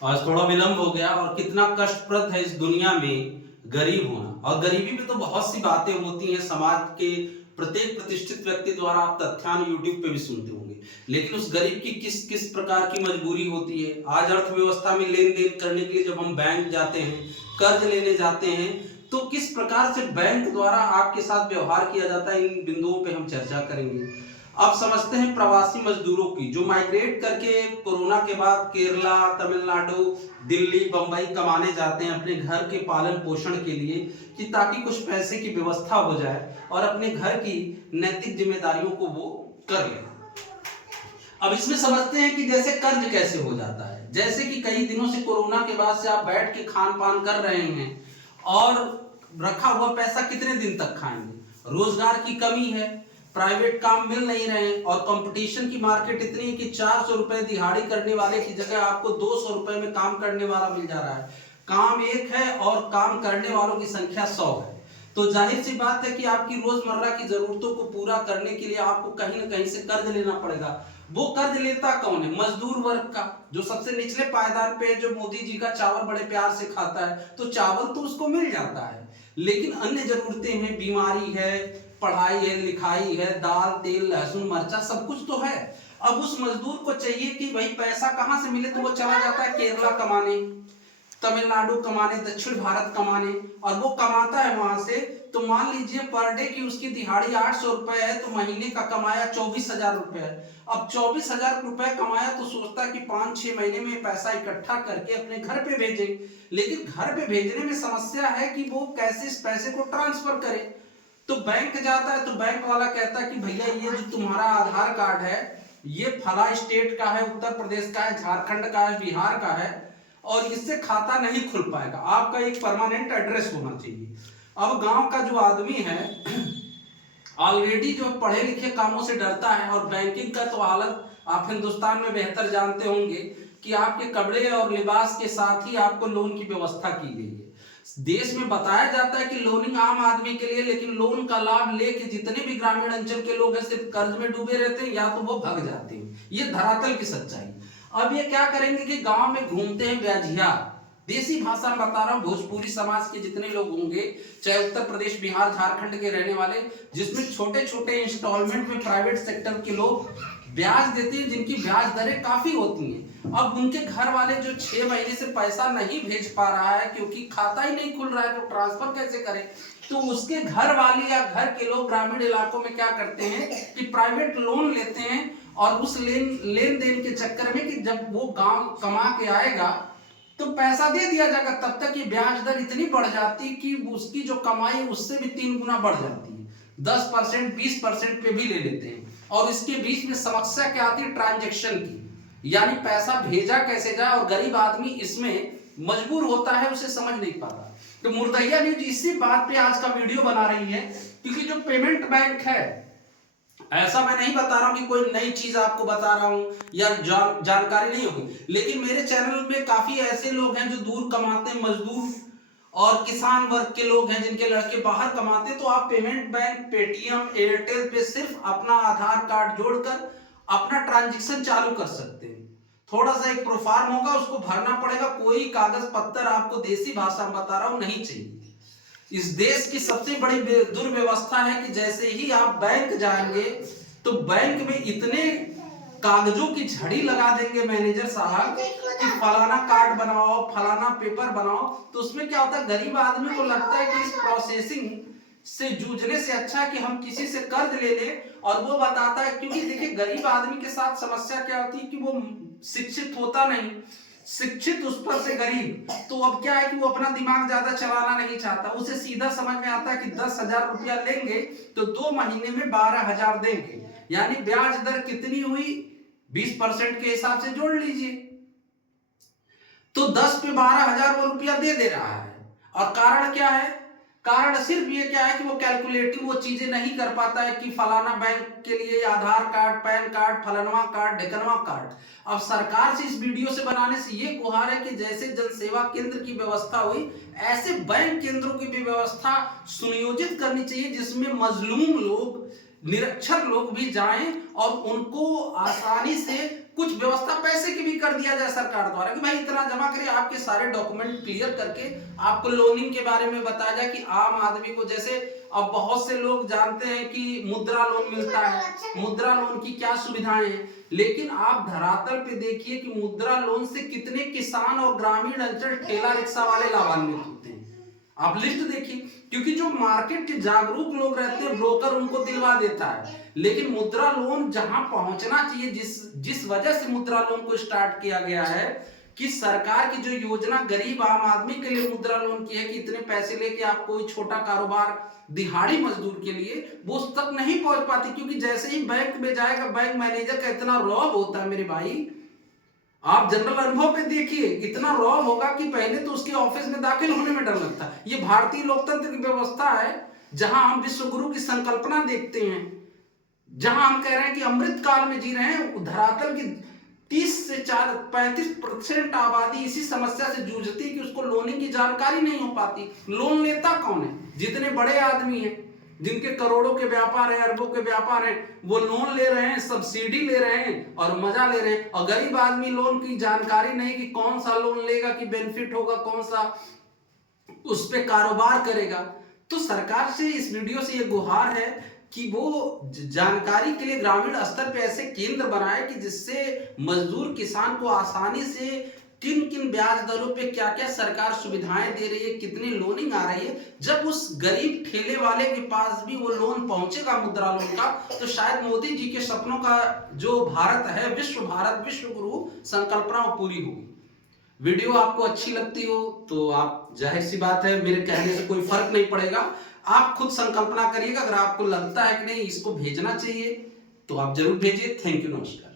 आज थोड़ा विलंब हो गया और कितना कष्टप्रद है इस दुनिया में गरीब होना। और गरीबी में तो बहुत सी बातें होती हैं समाज के प्रत्येक प्रतिष्ठित व्यक्ति द्वारा, आप तथ्यान यूट्यूब पे भी सुनते होंगे। लेकिन उस गरीब की किस किस प्रकार की मजबूरी होती है। आज अर्थव्यवस्था में लेन देन करने के लिए जब हम बैंक जाते हैं, कर्ज लेने जाते हैं, तो किस प्रकार से बैंक द्वारा आपके साथ व्यवहार किया जाता है, इन बिंदुओं पे हम चर्चा करेंगे। अब समझते हैं प्रवासी मजदूरों की, जो माइग्रेट करके कोरोना के बाद केरला, तमिलनाडु, दिल्ली, बंबई कमाने जाते हैं अपने घर के पालन पोषण के लिए, कि ताकि कुछ पैसे की व्यवस्था हो जाए और अपने घर की नैतिक जिम्मेदारियों को वो कर ले। अब इसमें समझते हैं कि जैसे कर्ज कैसे हो जाता है। जैसे कि कई दिनों से कोरोना के बाद से आप बैठ के खान पान कर रहे हैं और रखा हुआ पैसा कितने दिन तक खाएंगे। रोजगार की कमी है, प्राइवेट काम मिल नहीं रहे और कंपटीशन की मार्केट इतनी है कि 400 रुपए दिहाड़ी करने वाले की जगह आपको 200 रुपए में काम करने वाला मिल जा रहा है। काम एक है और काम करने वालों की संख्या 100 है। तो जाहिर सी बात है कि आपकी रोजमर्रा की जरूरतों को पूरा करने के लिए आपको कहीं ना कहीं से कर्ज लेना पड़ेगा। वो कर्ज लेता कौन है? मजदूर वर्ग का, जो सबसे निचले पायदान पे, जो मोदी जी का चावल बड़े प्यार से खाता है, तो चावल तो उसको मिल जाता है, लेकिन अन्य जरूरतें हैं, बीमारी है, पढ़ाई है, लिखाई है, दाल तेल लहसुन मर्चा सब कुछ तो है। अब उस मजदूर को चाहिए कि भाई पैसा कहां से मिले, तो वो चला जाता है केरला कमाने, तमिलनाडु कमाने, दक्षिण भारत कमाने, और वो कमाता है वहां से। तो मान लीजिए पर डे की उसकी दिहाड़ी 800 रुपए है, तो महीने का कमाया 24,000 रुपए है। अब 24,000 रुपए कमाया तो सोचता है कि 5-6 महीने में पैसा इकट्ठा करके अपने घर पे भेजे। लेकिन घर पे भेजने में समस्या है कि वो कैसे इस पैसे को ट्रांसफर करे। तो बैंक जाता है तो बैंक वाला कहता है कि भैया ये जो तुम्हारा आधार कार्ड है, ये फला स्टेट का है, उत्तर प्रदेश का है, झारखंड का है, बिहार का है, और इससे खाता नहीं खुल पाएगा, आपका एक परमानेंट एड्रेस होना चाहिए। अब गांव का जो आदमी है ऑलरेडी जो पढ़े लिखे कामों से डरता है, और बैंकिंग का तो हालत आप हिंदुस्तान में बेहतर जानते होंगे कि आपके कपड़े और लिबास के साथ ही आपको लोन की व्यवस्था की गई है। देश में बताया जाता है कि लोनिंग आम आदमी के लिए, लेकिन लोन का लाभ लेके जितने भी ग्रामीण अंचल के लोग हैं सिर्फ कर्ज में डूबे रहते हैं, या तो वो भग जाते हैं। ये धरातल की सच्चाई। अब ये क्या करेंगे कि गांव में घूमते हैं ब्याजिया, देसी भाषा में बता रहा हूं, भोजपुरी समाज के जितने लोग होंगे, चाहे उत्तर प्रदेश, बिहार, झारखंड के रहने वाले, जिसमें छोटे छोटे इंस्टॉलमेंट में प्राइवेट सेक्टर के लोग ब्याज देते हैं, जिनकी ब्याज दरें काफी होती हैं। अब उनके घर वाले जो 6 महीने से पैसा नहीं भेज पा रहा है क्योंकि खाता ही नहीं खुल रहा है, तो ट्रांसफर कैसे करें। तो उसके घर वाले या घर के लोग ग्रामीण इलाकों में क्या करते हैं कि प्राइवेट लोन लेते हैं, और उस लेन देन के चक्कर में कि जब वो गांव कमा के आएगा तो पैसा दे दिया जाएगा, तब तक ये ब्याज दर इतनी बढ़ जाती कि उसकी जो कमाई उससे भी 3 गुना बढ़ जाती है। 10%, 20% पे भी ले लेते हैं। और इसके बीच में समस्या क्या आती है? ट्रांजैक्शन की, यानी पैसा भेजा कैसे जाए, और गरीब आदमी इसमें मजबूर होता है, उसे समझ नहीं पाता। तो मुर्दैया न्यूज इसी बात पे आज का वीडियो बना रही है, क्योंकि जो पेमेंट बैंक है, ऐसा मैं नहीं बता रहा हूं कि कोई नई चीज आपको बता रहा हूं या जानकारी नहीं होगी, लेकिन मेरे चैनल में काफी ऐसे लोग हैं जो दूर कमाते हैं, मजदूर और किसान वर्ग के लोग हैं जिनके लड़के बाहर कमाते हैं। तो आप पेमेंट बैंक, पेटीएम, एयरटेल पे सिर्फ अपना आधार कार्ड जोड़कर अपना ट्रांजेक्शन चालू कर सकते हैं। थोड़ा सा एक प्रोफार्म होगा, उसको भरना पड़ेगा, कोई कागज पत्तर, आपको देसी भाषा में बता रहा हूं, नहीं चाहिए। इस देश की सबसे बड़ी दुर्व्यवस्था है कि जैसे ही आप बैंक जाएंगे तो बैंक में इतने कागजों की झड़ी लगा देंगे मैनेजर साहब कि फलाना कार्ड बनाओ, फलाना पेपर बनाओ। तो उसमें क्या होता है, गरीब आदमी को लगता है कि इस प्रोसेसिंग से जूझने से अच्छा है कि हम किसी से कर्ज ले लें। और वो बताता है, क्योंकि देखिए गरीब आदमी के साथ समस्या क्या होती है कि वो शिक्षित होता नहीं, शिक्षित उस पर से गरीब। तो अब क्या है कि वो अपना दिमाग ज्यादा चलाना नहीं चाहता, उसे सीधा समझ में आता है कि 10,000 रुपया लेंगे तो 2 महीने में 12,000 देंगे, यानी ब्याज दर कितनी हुई, 20% के हिसाब से जोड़ लीजिए। तो 10 पे 12,000 वो रुपया दे दे रहा है। और कारण क्या है? कारण सिर्फ ये क्या है कि वो कैलकुलेटिव वो चीजें नहीं कर पाता है कि फलाना बैंक के लिए आधार कार्ड, पैन कार्ड, फलानवा कार्ड, ढेकनवा कार्ड। अब सरकार से इस वीडियो से बनाने से ये गुहार है कि जैसे जनसेवा केंद्र की व्यवस्था हुई, ऐसे बैंक केंद्रों की भी व्यवस्था सुनियोजित करनी चाहिए, जिसमें मजलूम लोग, निरक्षर लोग भी जाएं और उनको आसानी से कुछ व्यवस्था पैसे की भी कर दिया जाए सरकार द्वारा कि भाई इतना जमा करिए, आपके सारे डॉक्यूमेंट क्लियर करके आपको लोनिंग के बारे में बताया जाए कि आम आदमी को, जैसे अब बहुत से लोग जानते हैं कि मुद्रा लोन मिलता है, मुद्रा लोन की क्या सुविधाएं हैं, लेकिन आप धरातल पे देखिए कि मुद्रा लोन से कितने किसान और ग्रामीण अंचल ठेला रिक्शा वाले लाभान्वित होते हैं। आप लिस्ट देखिए, क्योंकि जो मार्केट के जागरूक लोग रहते हैं ब्रोकर उनको दिलवा देता है, लेकिन मुद्रा लोन जहां पहुंचना चाहिए, जिस वजह से मुद्रा लोन को स्टार्ट किया गया है कि सरकार की जो योजना गरीब आम आदमी के लिए मुद्रा लोन की है कि इतने पैसे लेके आप कोई छोटा कारोबार, दिहाड़ी मजदूर के लिए वो उस तक नहीं पहुंच पाती, क्योंकि जैसे ही बैंक में जाएगा बैंक मैनेजर का इतना रौब होता है मेरे भाई, आप जनरल अनुभव पे देखिए, इतना रौब होगा कि पहले तो उसके ऑफिस में दाखिल होने में डर लगता है। ये भारतीय लोकतंत्र की व्यवस्था है जहां हम विश्व गुरु की संकल्पना देखते हैं, जहां हम कह रहे हैं कि अमृत काल में जी रहे हैं। धरातल की 30 से 35% आबादी इसी समस्या से जूझती कि उसको लोनिंग की जानकारी नहीं हो पाती। लोन लेता कौन है? जितने बड़े आदमी हैं, जिनके करोड़ों के व्यापार है, अरबों के व्यापार है, वो लोन ले रहे हैं, सब्सिडी ले रहे हैं और मजा ले रहे हैं। और गरीब आदमी लोन की जानकारी नहीं कि कौन सा लोन लेगा कि बेनिफिट होगा, कौन सा उस पे कारोबार करेगा। तो सरकार से इस वीडियो से ये गुहार है कि वो जानकारी के लिए ग्रामीण स्तर पे ऐसे केंद्र बनाए कि जिससे मजदूर किसान को आसानी से किन किन ब्याज दरों पे क्या क्या सरकार सुविधाएं दे रही है, कितनी लोनिंग आ रही है, जब उस गरीब ठेले वाले के पास भी वो लोन पहुंचेगा मुद्रा लोन का, तो शायद मोदी जी के सपनों का जो भारत है, भारत विश्व गुरु संकल्पना पूरी होगी। वीडियो आपको अच्छी लगती हो तो आप, जाहिर सी बात है मेरे कहने से कोई फर्क नहीं पड़ेगा, आप खुद संकल्पना करिएगा। अगर आपको लगता है कि नहीं इसको भेजना चाहिए तो आप जरूर भेजिए। थैंक यू, नमस्कार।